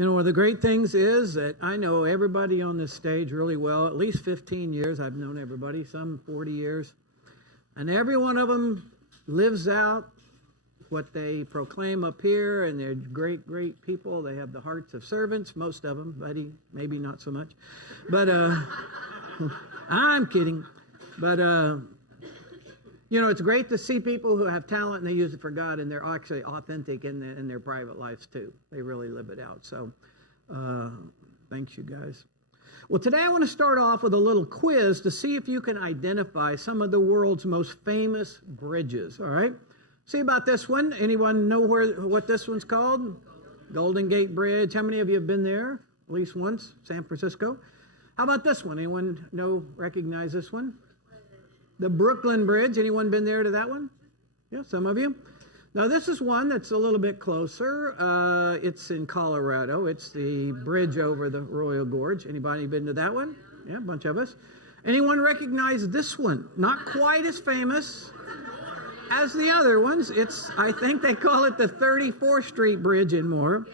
You know, one of the great things is that I know everybody on this stage really well. At least 15 years I've known everybody, some 40 years. And every one of them lives out what they proclaim up here, and they're great, great people. They have the hearts of servants, most of them. Buddy, maybe not so much. But I'm kidding. But, you know, it's great to see people who have talent and they use it for God, and they're actually authentic in their private lives too. They really live it out. So thanks, you guys. Well, today I want to start off with a little quiz to see if you can identify some of the world's most famous bridges, all right? See about this one. Anyone know what this one's called? Golden Gate Bridge. How many of you have been there? At least once, San Francisco. How about this one? Anyone recognize this one? The Brooklyn Bridge. Anyone been there to that one? Yeah, some of you. Now this is one that's a little bit closer. It's in Colorado. It's the bridge over the Royal Gorge. Anybody been to that one? Yeah, a bunch of us. Anyone recognize this one? Not quite as famous as the other ones. I think they call it the 34th Street Bridge in Moore.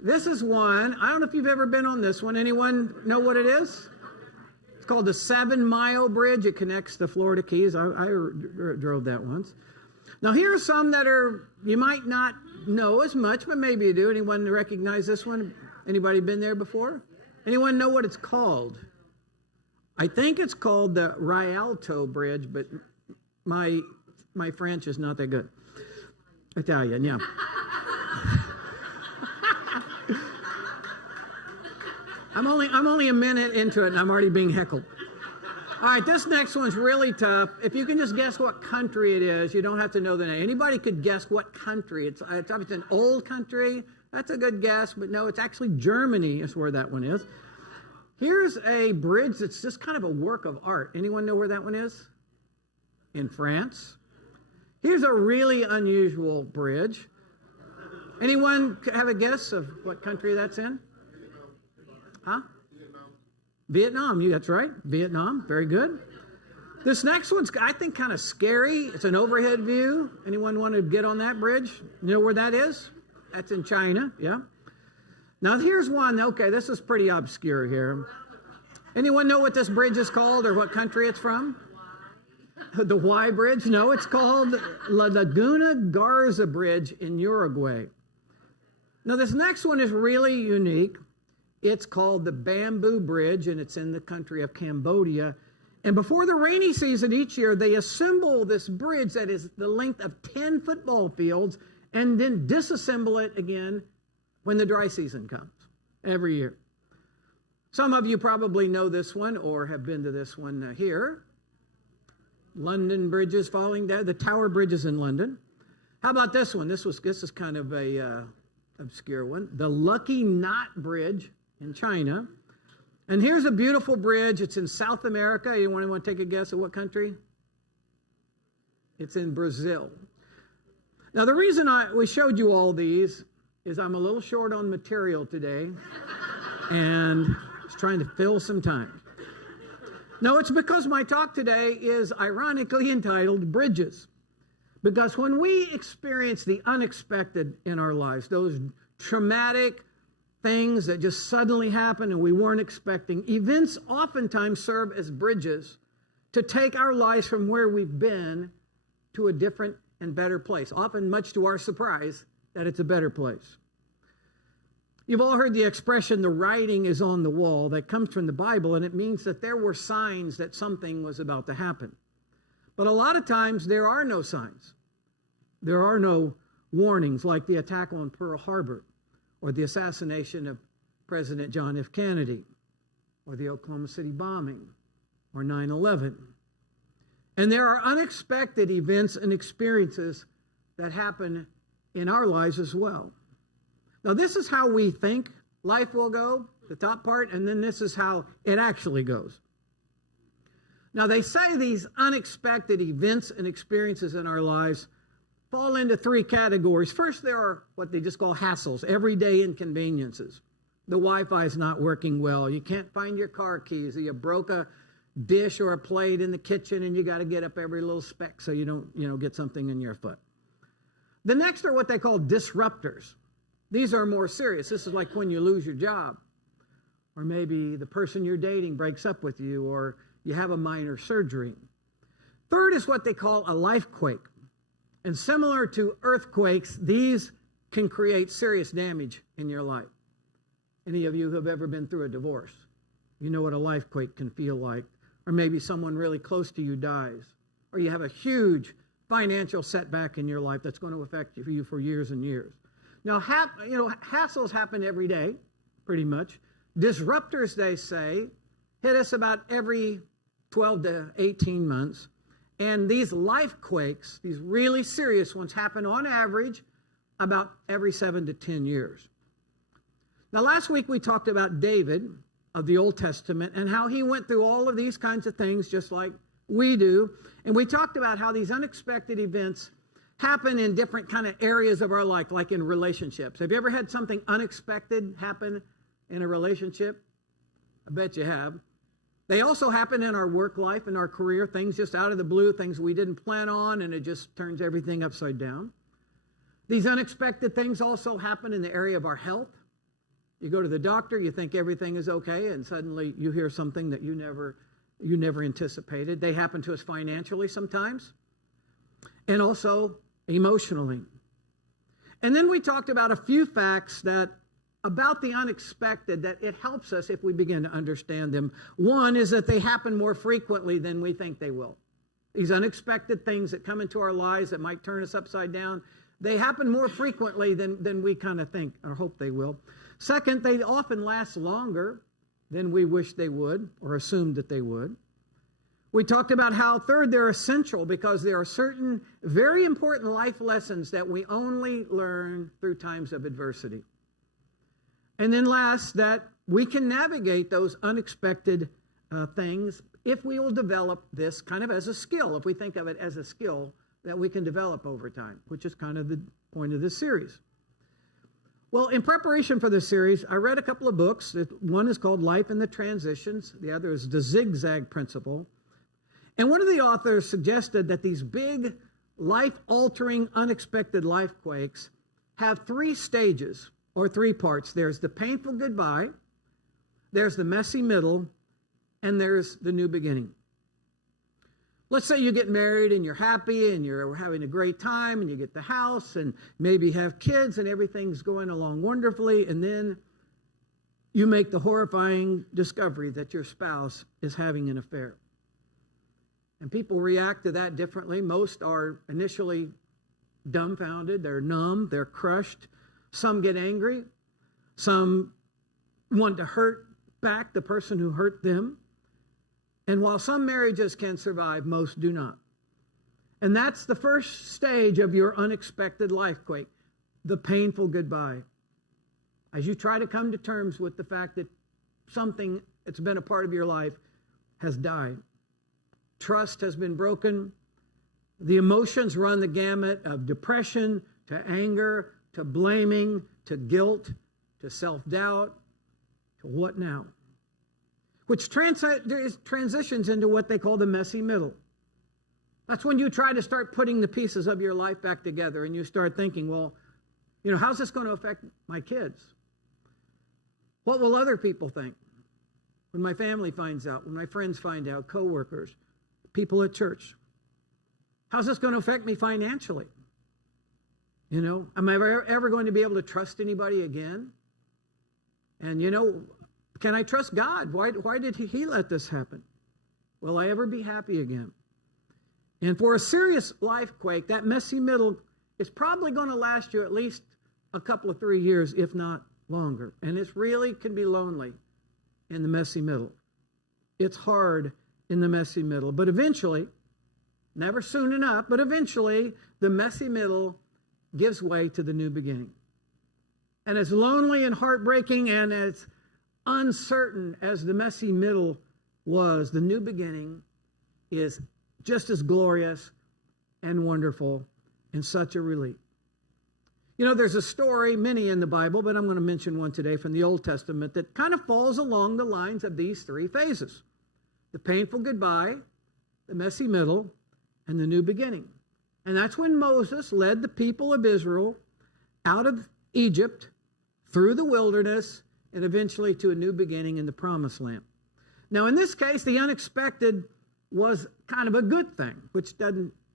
This is one. I don't know if you've ever been on this one. Anyone know what it is? It's called the 7 Mile Bridge. It connects the Florida Keys. I drove that once. Now, here are some that you might not know as much, but maybe you do. Anyone recognize this one? Anybody been there before? Anyone know what it's called? I think it's called the Rialto Bridge, but my French is not that good. Italian, yeah. I'm only a minute into it, and I'm already being heckled. All right, this next one's really tough. If you can just guess what country it is, you don't have to know the name. Anybody could guess what country. It's obviously an old country. That's a good guess, but no, it's actually Germany is where that one is. Here's a bridge that's just kind of a work of art. Anyone know where that one is? In France. Here's a really unusual bridge. Anyone have a guess of what country that's in? Huh? Vietnam. That's right. Vietnam. Very good. This next one's, I think, kind of scary. It's an overhead view. Anyone want to get on that bridge? You know where that is? That's in China. Yeah. Now, here's one. Okay, this is pretty obscure here. Anyone know what this bridge is called or what country it's from? The Y Bridge? No, it's called La Laguna Garza Bridge in Uruguay. Now, this next one is really unique. It's called the Bamboo Bridge, and it's in the country of Cambodia. And before the rainy season each year, they assemble this bridge that is the length of 10 football fields and then disassemble it again when the dry season comes every year. Some of you probably know this one or have been to this one here. London bridges falling down, the Tower Bridges in London. How about this one? This is kind of a obscure one. The Lucky Knot Bridge in China. And here's a beautiful bridge. It's in South America. Anyone want to take a guess at what country? It's in Brazil. Now, the reason we showed you all these is I'm a little short on material today and just trying to fill some time. No, it's because my talk today is ironically entitled Bridges. Because when we experience the unexpected in our lives, those traumatic things that just suddenly happen and we weren't expecting, events oftentimes serve as bridges to take our lives from where we've been to a different and better place. Often, much to our surprise, that it's a better place. You've all heard the expression, the writing is on the wall. That comes from the Bible, and it means that there were signs that something was about to happen. But a lot of times, there are no signs. There are no warnings, like the attack on Pearl Harbor, or the assassination of President John F. Kennedy, or the Oklahoma City bombing, or 9/11. And there are unexpected events and experiences that happen in our lives as well. Now, this is how we think life will go, the top part, and then this is how it actually goes. Now, they say these unexpected events and experiences in our lives fall into 3 categories. First, there are what they just call hassles, everyday inconveniences. The Wi-Fi is not working well. You can't find your car keys. You broke a dish or a plate in the kitchen and you got to get up every little speck so you don't, get something in your foot. The next are what they call disruptors. These are more serious. This is like when you lose your job, or maybe the person you're dating breaks up with you, or you have a minor surgery. Third is what they call a life quake. And similar to earthquakes, these can create serious damage in your life. Any of you who have ever been through a divorce, you know what a life quake can feel like. Or maybe someone really close to you dies. Or you have a huge financial setback in your life that's going to affect you for years and years. Now, hassles happen every day, pretty much. Disruptors, they say, hit us about every 12 to 18 months. And these life quakes, these really serious ones, happen on average about every 7 to 10 years. Now, last week we talked about David of the Old Testament and how he went through all of these kinds of things just like we do. And we talked about how these unexpected events happen in different kind of areas of our life, like in relationships. Have you ever had something unexpected happen in a relationship? I bet you have. They also happen in our work life, in our career, things just out of the blue, things we didn't plan on, and it just turns everything upside down. These unexpected things also happen in the area of our health. You go to the doctor, you think everything is okay, and suddenly you hear something that you never anticipated. They happen to us financially sometimes, and also emotionally. And then we talked about a few facts about the unexpected, that it helps us if we begin to understand them. One is that they happen more frequently than we think they will. These unexpected things that come into our lives that might turn us upside down, they happen more frequently than we kind of think or hope they will. Second, they often last longer than we wish they would or assumed that they would. We talked about how, third, they're essential because there are certain very important life lessons that we only learn through times of adversity. And then last, that we can navigate those unexpected things if we will develop this kind of as a skill, if we think of it as a skill that we can develop over time, which is kind of the point of this series. Well, in preparation for this series, I read a couple of books. One is called Life in the Transitions. The other is The Zigzag Principle. And one of the authors suggested that these big, life-altering, unexpected life quakes have 3 stages or 3 parts. There's the painful goodbye, there's the messy middle, and there's the new beginning. Let's say you get married and you're happy and you're having a great time and you get the house and maybe have kids and everything's going along wonderfully, and then you make the horrifying discovery that your spouse is having an affair. And people react to that differently. Most are initially dumbfounded, they're numb, they're crushed. Some get angry. Some want to hurt back the person who hurt them. And while some marriages can survive, most do not. And that's the first stage of your unexpected life quake, the painful goodbye. As you try to come to terms with the fact that something that's been a part of your life has died. Trust has been broken. The emotions run the gamut of depression to anger, to blaming, to guilt, to self-doubt, to what now? Which transitions into what they call the messy middle. That's when you try to start putting the pieces of your life back together and you start thinking, well, how's this going to affect my kids? What will other people think? When my family finds out, when my friends find out, coworkers, people at church. How's this going to affect me financially? Am I ever going to be able to trust anybody again? And can I trust God? Why did he let this happen? Will I ever be happy again? And for a serious life quake, that messy middle is probably going to last you at least a couple of 3 years, if not longer. And it really can be lonely in the messy middle. It's hard in the messy middle. But eventually, never soon enough, but eventually, the messy middle gives way to the new beginning. And as lonely and heartbreaking and as uncertain as the messy middle was, the new beginning is just as glorious and wonderful and such a relief. There's a story, many in the Bible, but I'm going to mention one today from the Old Testament that kind of falls along the lines of these 3 phases. The painful goodbye, the messy middle, and the new beginning. And that's when Moses led the people of Israel out of Egypt through the wilderness, and eventually to a new beginning in the promised land. Now, in this case, the unexpected was kind of a good thing, which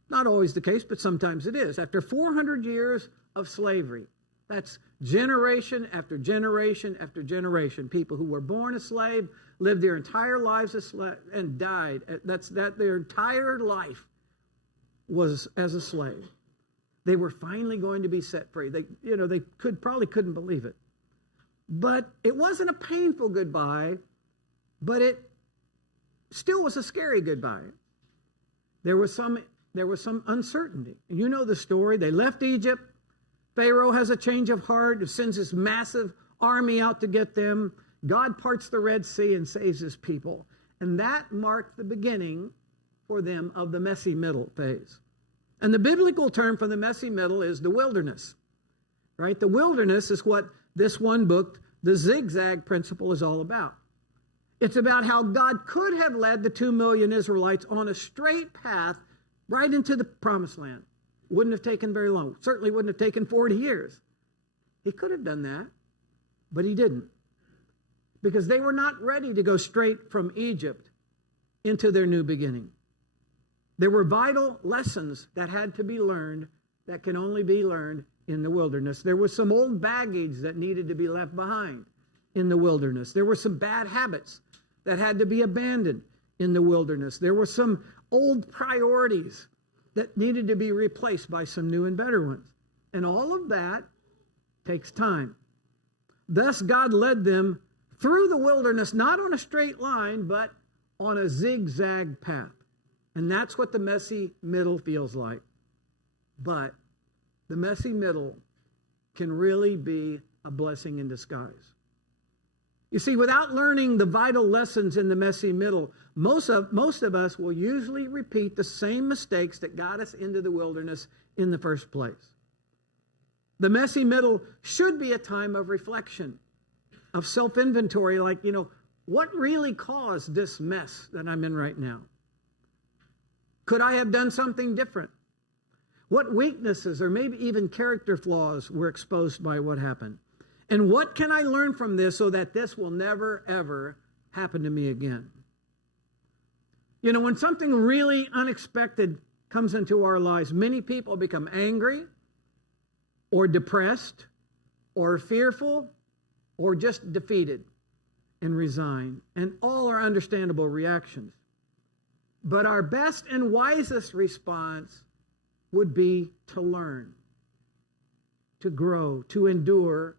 not always the case, but sometimes it is. After 400 years of slavery, that's generation after generation after generation, people who were born a slave, lived their entire lives as slave, and died. Their entire life was as a slave. They were finally going to be set free. They probably couldn't believe it. But it wasn't a painful goodbye, but it still was a scary goodbye. There was some uncertainty. And you know the story. They left Egypt. Pharaoh has a change of heart, sends this massive army out to get them. God parts the Red Sea and saves his people. And that marked the beginning for them of the messy middle phase. And the biblical term for the messy middle is the wilderness. Right? The wilderness is what this one book, the zigzag principle, is all about. It's about how God could have led the 2 million Israelites on a straight path right into the promised land. Wouldn't have taken very long. Certainly wouldn't have taken 40 years. He could have done that, but he didn't. Because they were not ready to go straight from Egypt into their new beginning. There were vital lessons that had to be learned that can only be learned in the wilderness. There was some old baggage that needed to be left behind in the wilderness. There were some bad habits that had to be abandoned in the wilderness. There were some old priorities that needed to be replaced by some new and better ones. And all of that takes time. Thus, God led them through the wilderness, not on a straight line, but on a zigzag path. And that's what the messy middle feels like. But the messy middle can really be a blessing in disguise. You see, without learning the vital lessons in the messy middle, most of us will usually repeat the same mistakes that got us into the wilderness in the first place. The messy middle should be a time of reflection, of self-inventory, like, what really caused this mess that I'm in right now? Could I have done something different? What weaknesses or maybe even character flaws were exposed by what happened? And what can I learn from this so that this will never, ever happen to me again? When something really unexpected comes into our lives, many people become angry or depressed or fearful or just defeated and resign. And all are understandable reactions. But our best and wisest response would be to learn, to grow, to endure,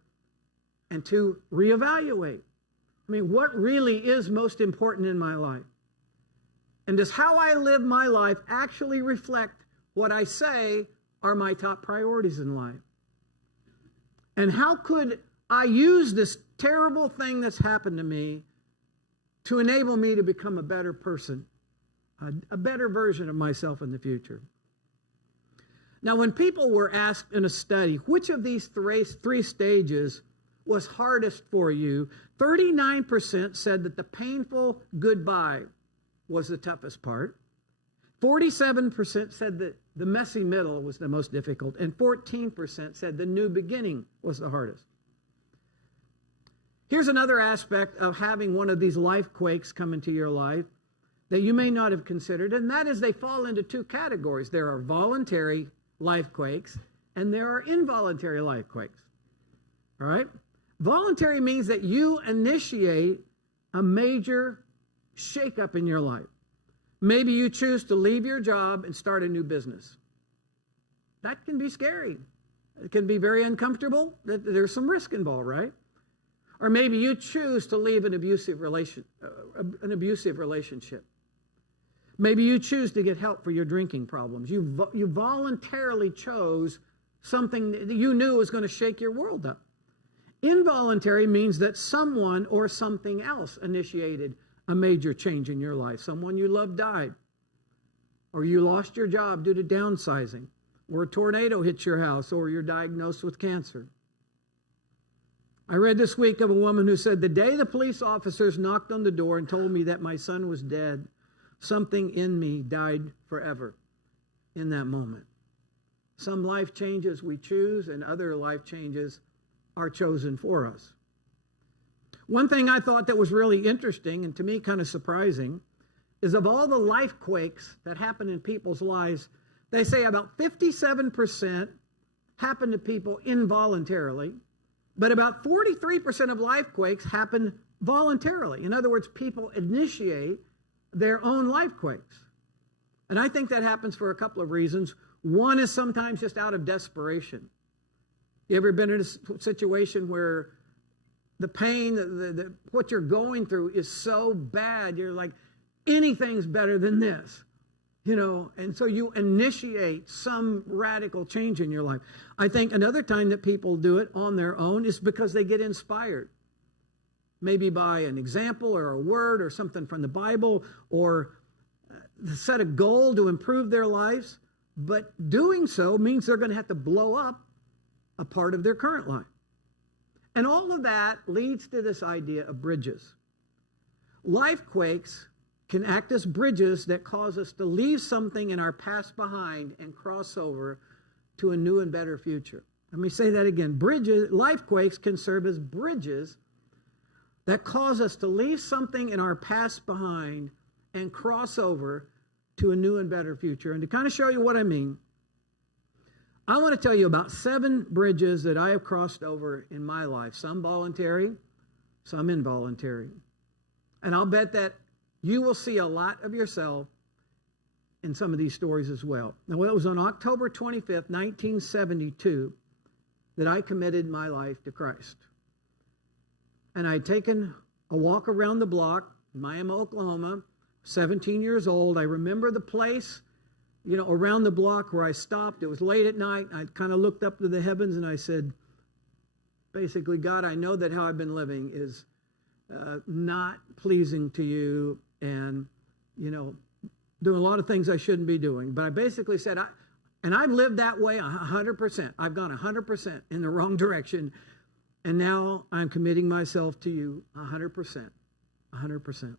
and to reevaluate. What really is most important in my life? And does how I live my life actually reflect what I say are my top priorities in life? And how could I use this terrible thing that's happened to me to enable me to become a better person, a better version of myself in the future? Now, when people were asked in a study, which of these three stages was hardest for you, 39% said that the painful goodbye was the toughest part. 47% said that the messy middle was the most difficult, and 14% said the new beginning was the hardest. Here's another aspect of having one of these life quakes come into your life that you may not have considered, and that is they fall into two categories. There are voluntary life quakes, and there are involuntary life quakes. All right? Voluntary means that you initiate a major shakeup in your life. Maybe you choose to leave your job and start a new business. That can be scary. It can be very uncomfortable. There's some risk involved, right? Or maybe you choose to leave an abusive relationship. Maybe you choose to get help for your drinking problems. You voluntarily chose something that you knew was going to shake your world up. Involuntary means that someone or something else initiated a major change in your life. Someone you love died, or you lost your job due to downsizing, or a tornado hits your house, or you're diagnosed with cancer. I read this week of a woman who said, the day the police officers knocked on the door and told me that my son was dead, something in me died forever in that moment. Some life changes we choose, and other life changes are chosen for us. One thing I thought that was really interesting and to me kind of surprising is of all the life quakes that happen in people's lives, they say about 57% happen to people involuntarily, but about 43% of life quakes happen voluntarily. In other words, people initiate their own life quakes. And I think that happens for a couple of reasons. One is sometimes just out of desperation. You ever been in a situation where the pain, what you're going through is so bad, you're like, anything's better than this, and so you initiate some radical change in your life. I think another time that people do it on their own is because they get inspired, maybe by an example or a word or something from the Bible, or set a goal to improve their lives, but doing so means they're going to have to blow up a part of their current life. And all of that leads to this idea of bridges. Life quakes can act as bridges that cause us to leave something in our past behind and cross over to a new and better future. Let me say that again. Life quakes can serve as bridges that cause us to leave something in our past behind and cross over to a new and better future. And to kind of show you what I mean, I want to tell you about 7 bridges that I have crossed over in my life. Some voluntary, some involuntary. And I'll bet that you will see a lot of yourself in some of these stories as well. Now, it was on October 25th, 1972, that I committed my life to Christ. And I'd taken a walk around the block in Miami, Oklahoma, 17 years old. I remember the place, around the block where I stopped. It was late at night. I kind of looked up to the heavens and I said, basically, God, I know that how I've been living is not pleasing to you and, doing a lot of things I shouldn't be doing. But I basically said, I've lived that way 100%. I've gone 100% in the wrong direction. And now I'm committing myself to you 100%. 100%.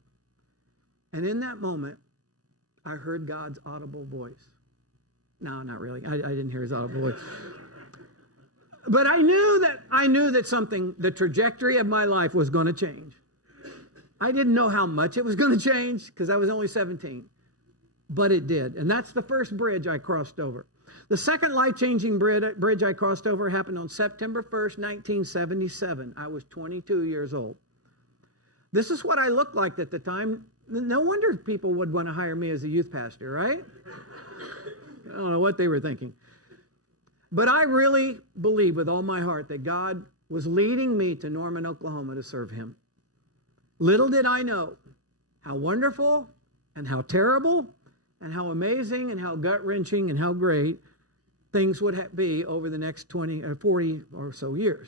And in that moment, I heard God's audible voice. No, not really. I didn't hear his audible voice. But I knew that the trajectory of my life was going to change. I didn't know how much it was going to change because I was only 17. But it did. And that's the first bridge I crossed over. The second life-changing bridge I crossed over happened on September 1st, 1977. I was 22 years old. This is what I looked like at the time. No wonder people would want to hire me as a youth pastor, right? I don't know what they were thinking. But I really believe with all my heart that God was leading me to Norman, Oklahoma to serve him. Little did I know how wonderful and how terrible and how amazing and how gut-wrenching and how great things would be over the next 20 or 40 or so years.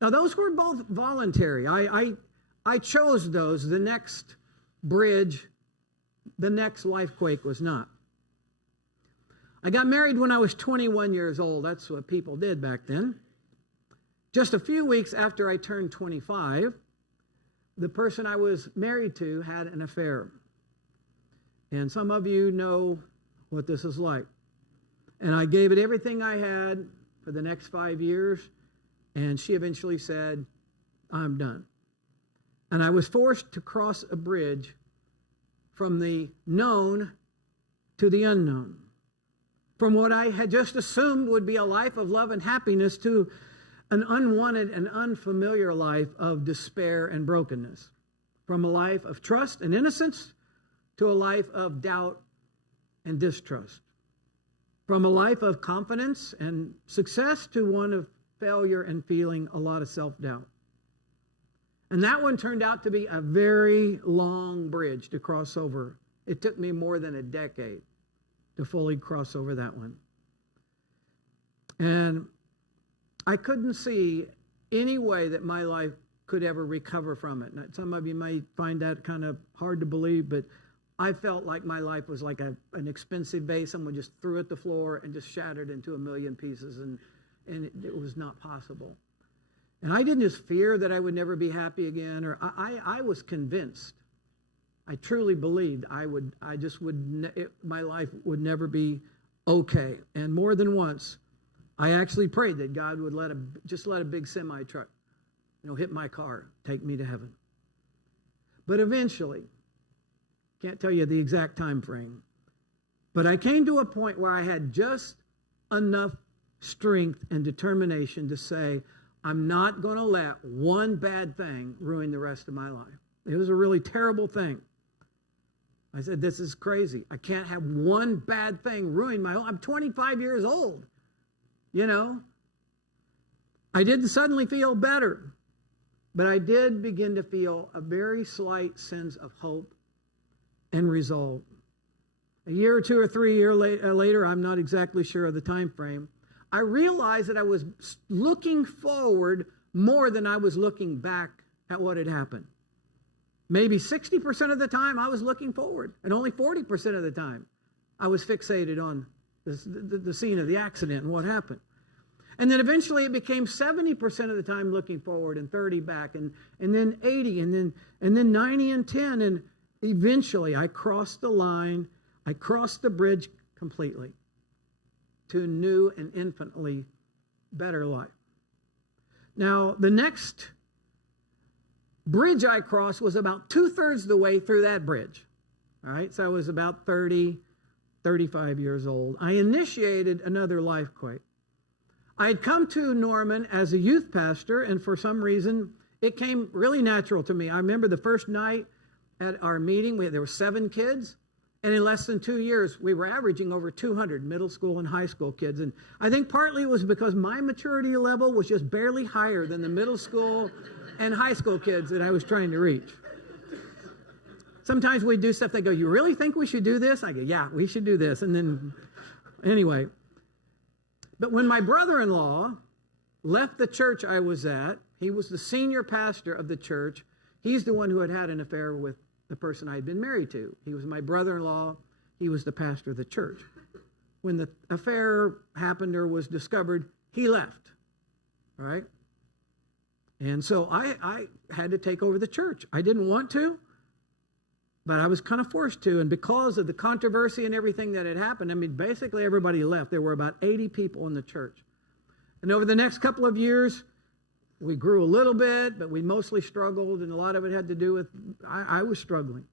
Now, those were both voluntary. I chose those. The next bridge, the next life quake was not. I got married when I was 21 years old. That's what people did back then. Just a few weeks after I turned 25, the person I was married to had an affair. And some of you know what this is like. And I gave it everything I had for the next 5 years, and she eventually said, I'm done. And I was forced to cross a bridge from the known to the unknown. From what I had just assumed would be a life of love and happiness to an unwanted and unfamiliar life of despair and brokenness. From a life of trust and innocence to a life of doubt and distrust. From a life of confidence and success to one of failure and feeling a lot of self-doubt. And that one turned out to be a very long bridge to cross over. It took me more than a decade to fully cross over that one. And I couldn't see any way that my life could ever recover from it. Now, some of you may find that kind of hard to believe, but I felt like my life was like an expensive vase. Someone just threw it at the floor and just shattered into a million pieces, and it was not possible. And I didn't just fear that I would never be happy again, or I was convinced. I truly believed my life would never be okay. And more than once, I actually prayed that God would just let a big semi truck, hit my car, take me to heaven. But eventually, can't tell you the exact time frame, but I came to a point where I had just enough strength and determination to say, I'm not going to let one bad thing ruin the rest of my life. It was a really terrible thing. I said, this is crazy. I can't have one bad thing ruin my life. I'm 25 years old. I didn't suddenly feel better, but I did begin to feel a very slight sense of hope and resolve. A year or two or 3 years later, I'm not exactly sure of the time frame, I realized that I was looking forward more than I was looking back at what had happened. Maybe 60% of the time I was looking forward, and only 40% of the time I was fixated on the scene of the accident and what happened. And then eventually it became 70% of the time looking forward and 30 back, and then 80, and then 90 and 10, and eventually I crossed the line. I crossed the bridge completely to a new and infinitely better life. Now, the next bridge I crossed was about 2/3 the way through that bridge. All right, so I was about 35 years old. I initiated another life quake. I had come to Norman as a youth pastor, and for some reason, it came really natural to me. I remember the first night at our meeting, there were 7 kids. And in less than 2 years, we were averaging over 200 middle school and high school kids. And I think partly it was because my maturity level was just barely higher than the middle school and high school kids that I was trying to reach. Sometimes we do stuff, they go, you really think we should do this? I go, yeah, we should do this. And then, anyway. But when my brother-in-law left the church I was at, he was the senior pastor of the church. He's the one who had had an affair with the person I had been married to. He was my brother-in-law. He was the pastor of the church. When the affair happened or was discovered, he left. All right? And so I had to take over the church. I didn't want to, but I was kind of forced to. And because of the controversy and everything that had happened, basically everybody left. There were about 80 people in the church. And over the next couple of years, we grew a little bit, but we mostly struggled, and a lot of it had to do with I was struggling.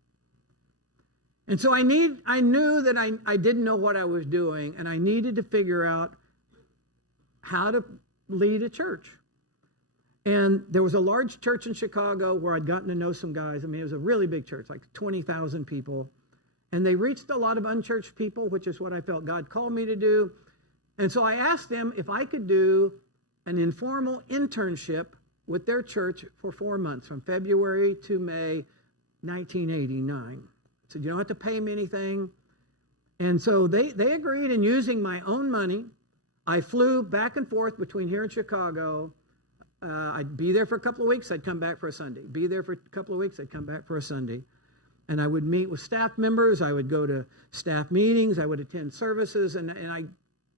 And so I knew that I didn't know what I was doing, and I needed to figure out how to lead a church. And there was a large church in Chicago where I'd gotten to know some guys. It was a really big church, like 20,000 people. And they reached a lot of unchurched people, which is what I felt God called me to do. And so I asked them if I could do an informal internship with their church for 4 months, from February to May 1989. I said, you don't have to pay me anything. And so they agreed, and using my own money, I flew back and forth between here and Chicago. I'd be there for a couple of weeks, I'd come back for a Sunday. Be there for a couple of weeks, I'd come back for a Sunday. And I would meet with staff members, I would go to staff meetings, I would attend services, and I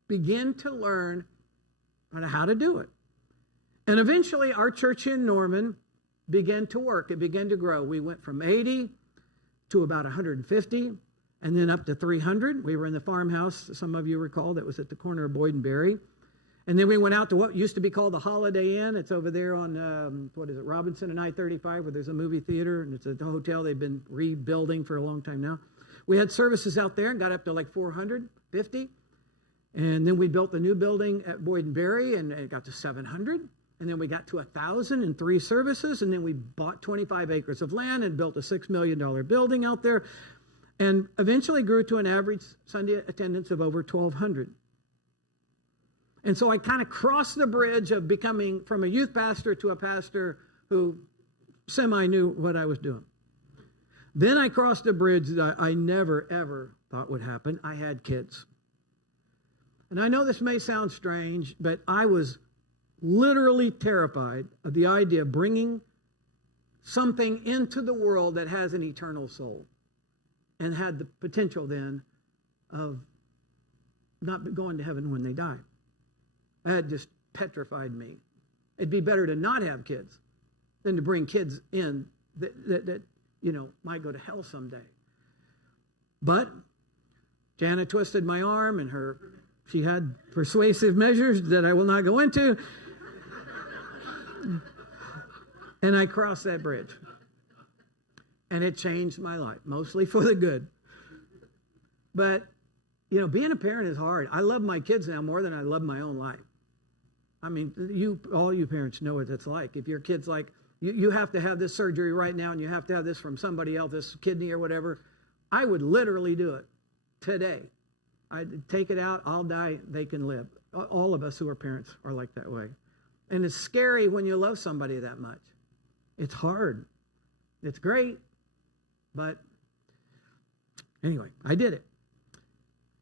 began to learn how to do it. And eventually our church in Norman began to work. It began to grow. We went from 80 to about 150 and then up to 300. We were in the farmhouse, some of you recall, that was at the corner of Boyd and Berry. And then we went out to what used to be called the Holiday Inn. It's over there on, Robinson and I-35, where there's a movie theater, and it's a hotel they've been rebuilding for a long time now. We had services out there and got up to like 450. And then we built the new building at Boyd and Berry, and it got to 700. And then we got to 1,000 in 3 services. And then we bought 25 acres of land and built a $6 million building out there. And eventually grew to an average Sunday attendance of over 1,200. And so I kind of crossed the bridge of becoming from a youth pastor to a pastor who semi knew what I was doing. Then I crossed a bridge that I never, ever thought would happen. I had kids. And I know this may sound strange, but I was literally terrified of the idea of bringing something into the world that has an eternal soul and had the potential then of not going to heaven when they die. That just petrified me. It'd be better to not have kids than to bring kids in that might go to hell someday. But Jana twisted my arm, and her She had persuasive measures that I will not go into. And I crossed that bridge. And it changed my life, mostly for the good. But, being a parent is hard. I love my kids now more than I love my own life. I mean, all you parents know what it's like. If your kid's like, you have to have this surgery right now and you have to have this from somebody else, this kidney or whatever, I would literally do it today. I'd take it out, I'll die, they can live. All of us who are parents are like that way. And it's scary when you love somebody that much. It's hard. It's great. But anyway, I did it.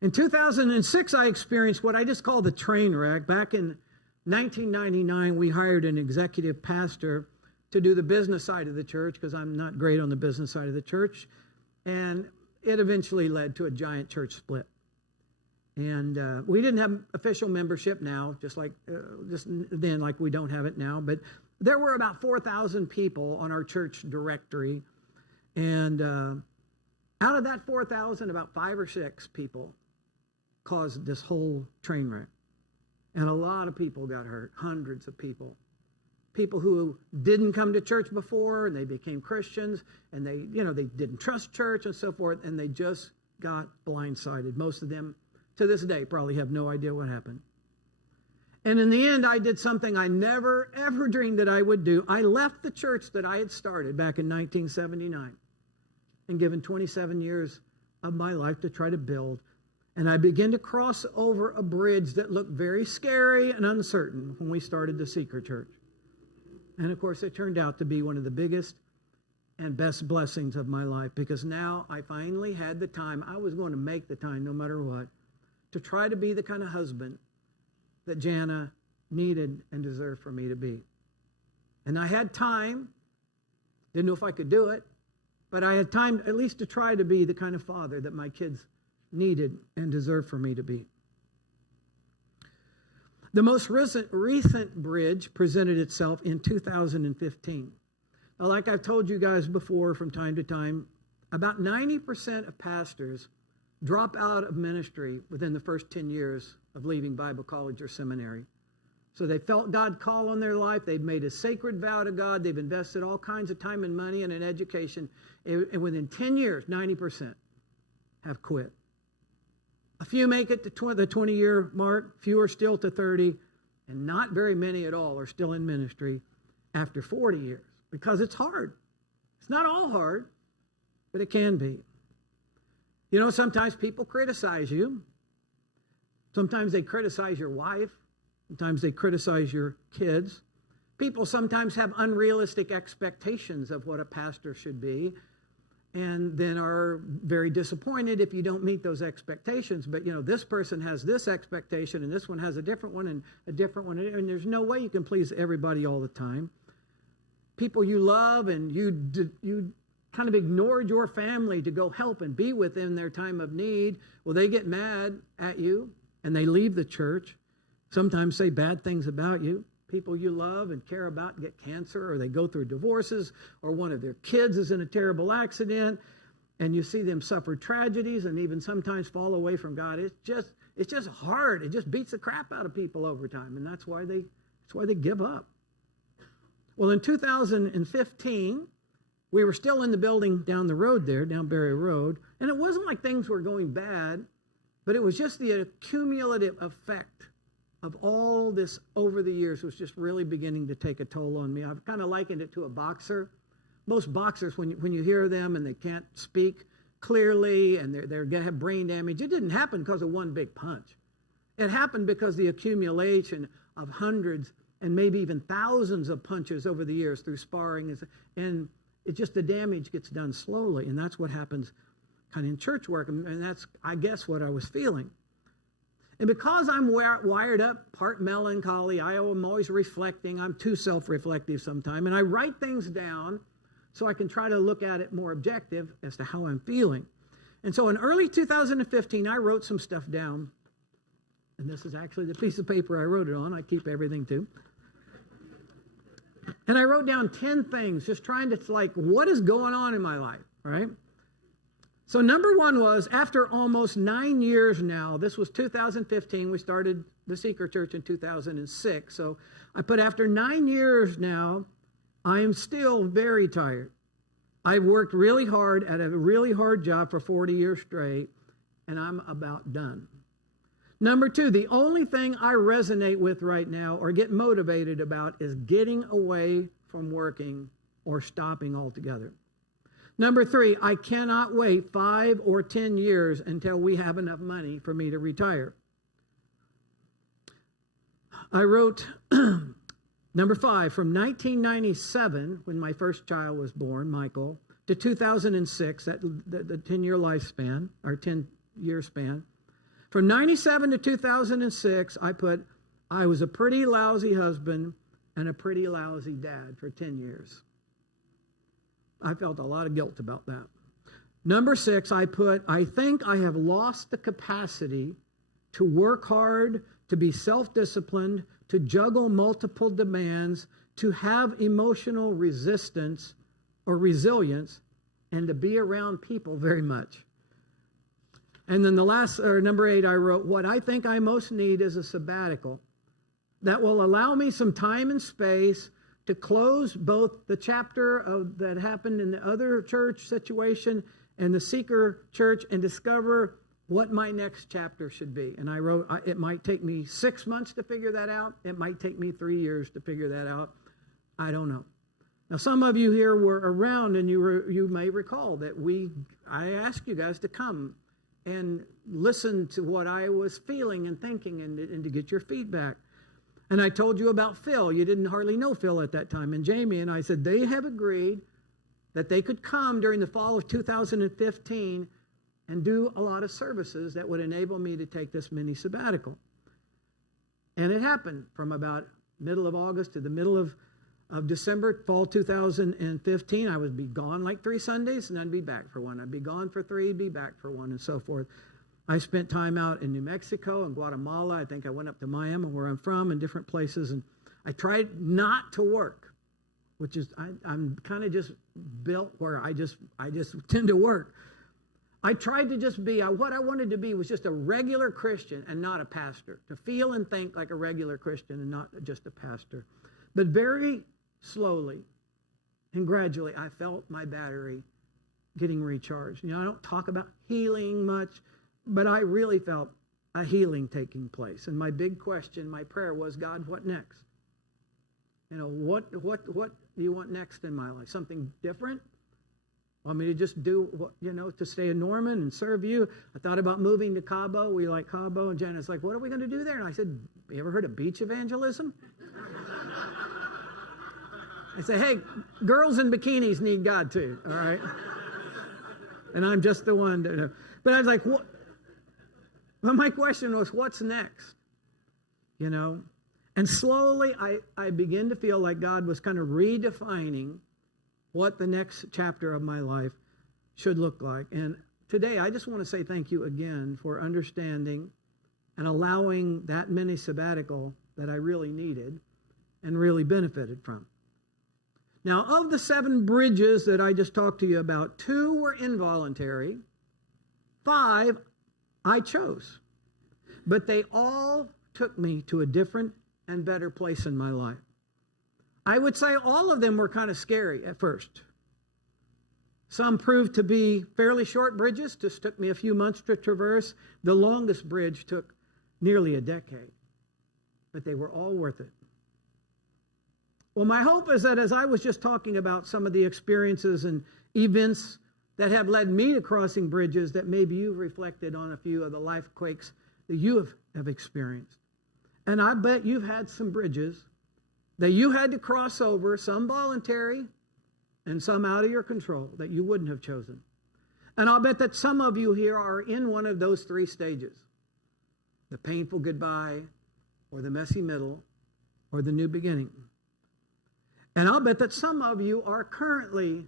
In 2006, I experienced what I just call the train wreck. Back in 1999, we hired an executive pastor to do the business side of the church because I'm not great on the business side of the church. And it eventually led to a giant church split. And we didn't have official membership now, just then, like we don't have it now. But there were about 4,000 people on our church directory. And out of that 4,000, about 5 or 6 people caused this whole train wreck. And a lot of people got hurt, hundreds of people. People who didn't come to church before, and they became Christians, and they didn't trust church and so forth, and they just got blindsided. Most of them, to this day, probably have no idea what happened. And in the end, I did something I never, ever dreamed that I would do. I left the church that I had started back in 1979 and given 27 years of my life to try to build. And I began to cross over a bridge that looked very scary and uncertain when we started the Seeker Church. And of course, it turned out to be one of the biggest and best blessings of my life, because now I finally had the time. I was going to make the time no matter what, to try to be the kind of husband that Jana needed and deserved for me to be. And I had time. Didn't know if I could do it, but I had time at least to try to be the kind of father that my kids needed and deserved for me to be. The most recent bridge presented itself in 2015. Now, like I've told you guys before from time to time, about 90% of pastors drop out of ministry within the first 10 years of leaving Bible college or seminary. So they felt God call on their life. They've made a sacred vow to God. They've invested all kinds of time and money in an education. And within 10 years, 90% have quit. A few make it to the 20-year mark. Few are still to 30. And not very many at all are still in ministry after 40 years. Because it's hard. It's not all hard, but it can be. Sometimes people criticize you. Sometimes they criticize your wife. Sometimes they criticize your kids. People sometimes have unrealistic expectations of what a pastor should be, and then are very disappointed if you don't meet those expectations. But, this person has this expectation, and this one has a different one, and a different one, and there's no way you can please everybody all the time. People you love, and you kind of ignored your family to go help and be with them in their time of need. Well, they get mad at you, and they leave the church. Sometimes say bad things about you. People you love and care about get cancer, or they go through divorces, or one of their kids is in a terrible accident, and you see them suffer tragedies and even sometimes fall away from God. It's just hard. It just beats the crap out of people over time, and that's why they give up. Well, in 2015, we were still in the building down the road there, down Berry Road, and it wasn't like things were going bad, but it was just the cumulative effect of all this over the years was just really beginning to take a toll on me. I've kind of likened it to a boxer. Most boxers, when you hear them and they can't speak clearly and they're going to have brain damage, it didn't happen because of one big punch. It happened because the accumulation of hundreds and maybe even thousands of punches over the years through sparring, and the damage gets done slowly, and that's what happens kind of in church work, and that's, I guess, what I was feeling. And because I'm wired up, part melancholy, I am always reflecting. I'm too self-reflective sometimes. And I write things down so I can try to look at it more objective as to how I'm feeling. And so in early 2015, I wrote some stuff down. And this is actually the piece of paper I wrote it on. I keep everything too. And I wrote down 10 things, just trying to, what is going on in my life, right? So number one was, after almost 9 years now, this was 2015, we started the Seeker Church in 2006. So I put, after 9 years now, I am still very tired. I've worked really hard at a really hard job for 40 years straight, and I'm about done. Number two, the only thing I resonate with right now or get motivated about is getting away from working or stopping altogether. Number three, I cannot wait 5 or 10 years until we have enough money for me to retire. I wrote, number 5, from 1997, when my first child was born, Michael, to 2006, the 10-year lifespan, or 10-year span. From 97 to 2006, I put, I was a pretty lousy husband and a pretty lousy dad for 10 years. I felt a lot of guilt about that. Number 6, I put, I think I have lost the capacity to work hard, to be self-disciplined, to juggle multiple demands, to have emotional resistance or resilience, and to be around people very much. And then the last, or number 8, I wrote, what I think I most need is a sabbatical that will allow me some time and space to close both the chapter that happened in the other church situation and the Seeker Church and discover what my next chapter should be. And I wrote, it might take me 6 months to figure that out. It might take me 3 years to figure that out. I don't know. Now, some of you here were around, and you may recall that I asked you guys to come and listen to what I was feeling and thinking and to get your feedback. And I told you about Phil. You didn't hardly know Phil at that time. And Jamie, and I said they have agreed that they could come during the fall of 2015 and do a lot of services that would enable me to take this mini sabbatical. And it happened from about middle of August to the middle of December, fall 2015. I would be gone like 3 Sundays, and I'd be back for 1. I'd be gone for 3, be back for 1, and so forth. I spent time out in New Mexico and Guatemala. I think I went up to Miami, where I'm from, and different places. And I tried not to work, which is, I'm kind of just built where I just tend to work. I tried to just be, what I wanted to be was just a regular Christian and not a pastor. To feel and think like a regular Christian and not just a pastor. But very slowly and gradually, I felt my battery getting recharged. You know, I don't talk about healing much, but I really felt a healing taking place. And my big question, my prayer was, God, what next? You know, what do you want next in my life? Something different? Want me to just do what, you know, to stay in Norman and serve you? I thought about moving to Cabo. We like Cabo. And Janet's like, what are we going to do there? And I said, you ever heard of beach evangelism? I said, hey, girls in bikinis need God too, all right? And I'm just the one to know. But I was like, what? But my question was, what's next? You know? And slowly I began to feel like God was kind of redefining what the next chapter of my life should look like. And today I just want to say thank you again for understanding and allowing that mini sabbatical that I really needed and really benefited from. Now, of the 7 bridges that I just talked to you about, 2 were involuntary, 5 I chose. But they all took me to a different and better place in my life. I would say all of them were kind of scary at first. Some proved to be fairly short bridges, just took me a few months to traverse. The longest bridge took nearly a decade. But they were all worth it. Well, my hope is that as I was just talking about some of the experiences and events that have led me to crossing bridges, that maybe you've reflected on a few of the life quakes that you have experienced. And I bet you've had some bridges that you had to cross over, some voluntary and some out of your control, that you wouldn't have chosen. And I'll bet that some of you here are in one of those 3 stages. The painful goodbye, or the messy middle, or the new beginning. And I'll bet that some of you are currently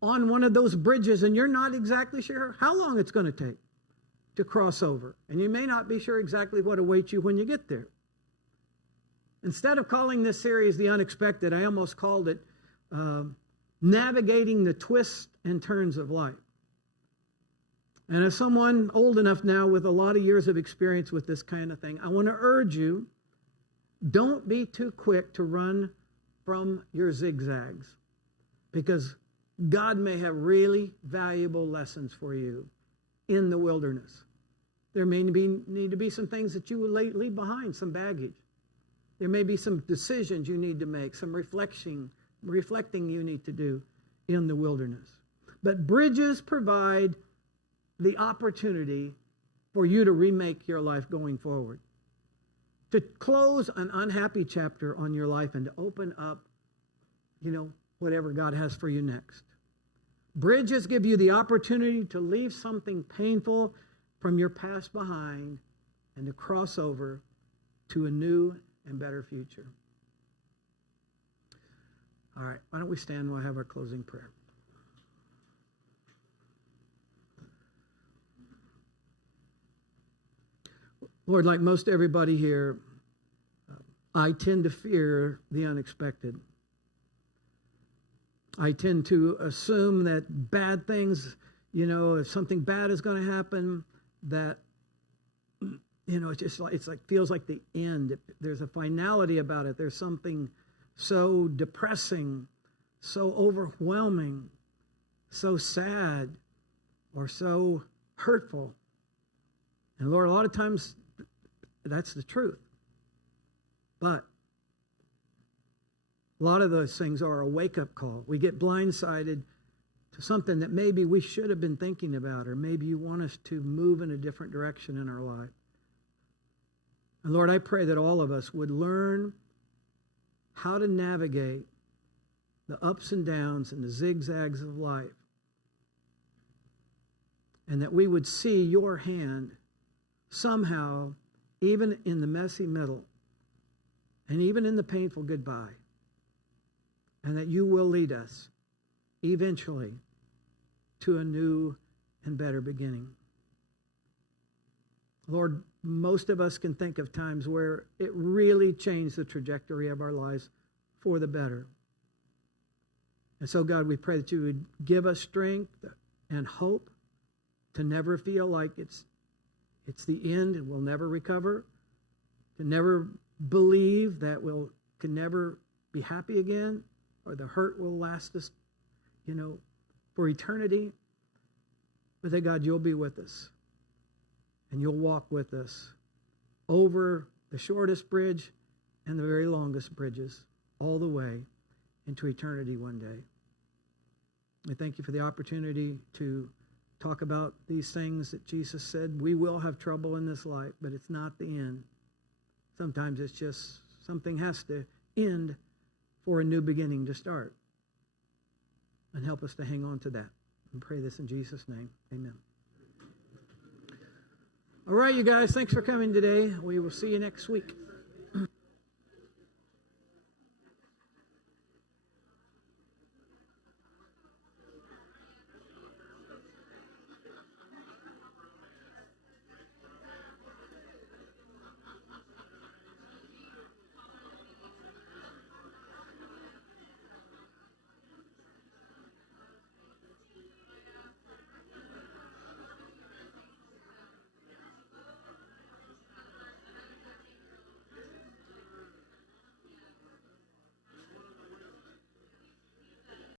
on one of those bridges and you're not exactly sure how long it's going to take to cross over. And you may not be sure exactly what awaits you when you get there. Instead of calling this series The Unexpected, I almost called it Navigating the Twists and Turns of Life. And as someone old enough now with a lot of years of experience with this kind of thing, I want to urge you, don't be too quick to run from your zigzags, because God may have really valuable lessons for you in the wilderness. There may need to be some things that you will leave behind, some baggage. There may be some decisions you need to make, some reflecting you need to do in the wilderness. But bridges provide the opportunity for you to remake your life going forward, to close an unhappy chapter on your life and to open up, whatever God has for you next. Bridges give you the opportunity to leave something painful from your past behind and to cross over to a new and better future. All right, why don't we stand while I have our closing prayer? Lord, like most everybody here, I tend to fear the unexpected. I tend to assume that bad things, if something bad is going to happen, that, it's like feels like the end. There's a finality about it. There's something so depressing, so overwhelming, so sad, or so hurtful. And Lord, a lot of times that's the truth. But a lot of those things are a wake-up call. We get blindsided to something that maybe we should have been thinking about, or maybe you want us to move in a different direction in our life. And Lord, I pray that all of us would learn how to navigate the ups and downs and the zigzags of life, and that we would see your hand somehow, even in the messy middle, and even in the painful goodbye, and that you will lead us eventually to a new and better beginning. Lord, most of us can think of times where it really changed the trajectory of our lives for the better. And so, God, we pray that you would give us strength and hope to never feel like it's the end and we'll never recover, to never believe that we can never be happy again, or the hurt will last us, for eternity. But that, God, you'll be with us, and you'll walk with us over the shortest bridge and the very longest bridges, all the way into eternity one day. I thank you for the opportunity to talk about these things that Jesus said. We will have trouble in this life, but it's not the end. Sometimes it's just something has to end for a new beginning to start. And help us to hang on to that. And pray this in Jesus' name. Amen. All right, you guys, thanks for coming today. We will see you next week.